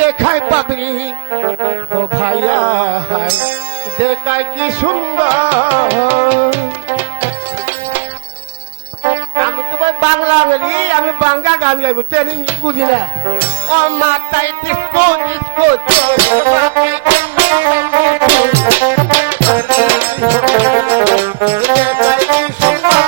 দেখায় পাবি ও ভাইয়া দেখায় কি সুন্দর। আমি তো ভাই বাংলা বলি, আমি বাংলা গান গাইব, ট্রেনিং বুঝি না। ও মাথায় ডিস্কো ডিস্কো দেখায় কি সুন্দর।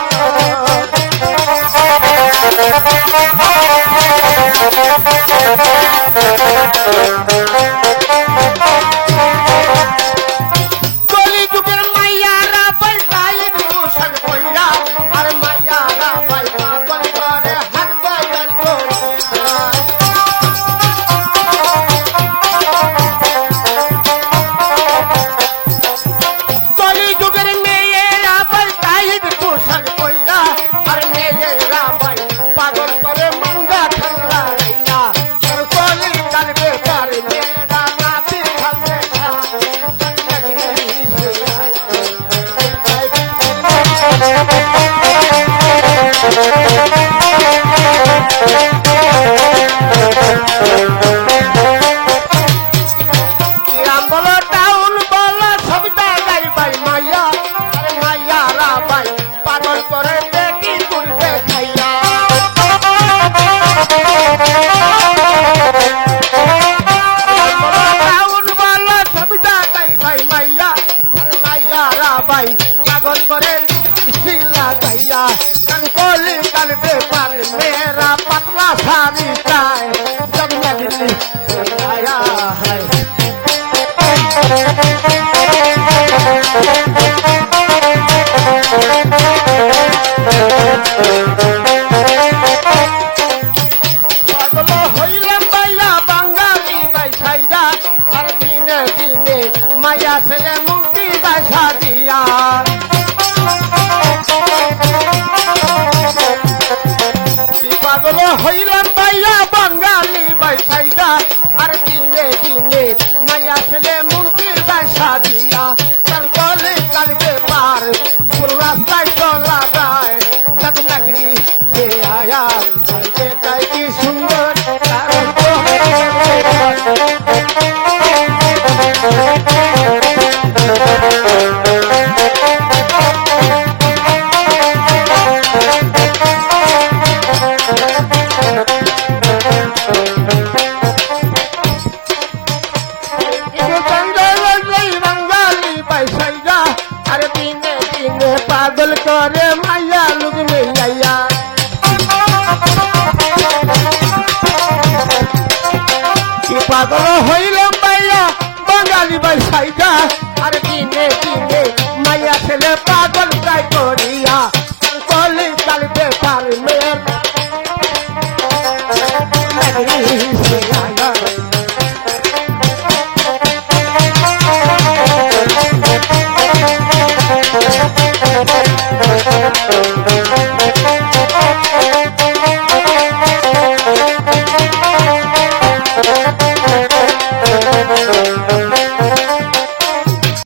পাগল করে শিলা গাইয়া কান কলি কাল বেপার মেরা পাতলা সারি চায় জগ লাগলি আয়া হায় পাগল হইলাম ভাইয়া বাঙালি বাইসাইরা আর দিনে দিনে মায়া ছেলে মুক্তি বাসা দিয়া পাগল হইলাম ভাইয়া বাঙালি বাইসাইরা আর দিনে দিনে মায়া ছেলে মুক্তি বাসা দিয়া তার কলে কালবে পার পুরো রাস্তায় চলা যায় তার নাগরি যে আয়া তাই কি সুন্দর পাগল করে মাইয়া লুক মেয়া পাগল হইলাম মাইয়া বাঙালি বাইসাইগা আর দিনে দিনে মাইয়া ছেলে পাগল গাইতো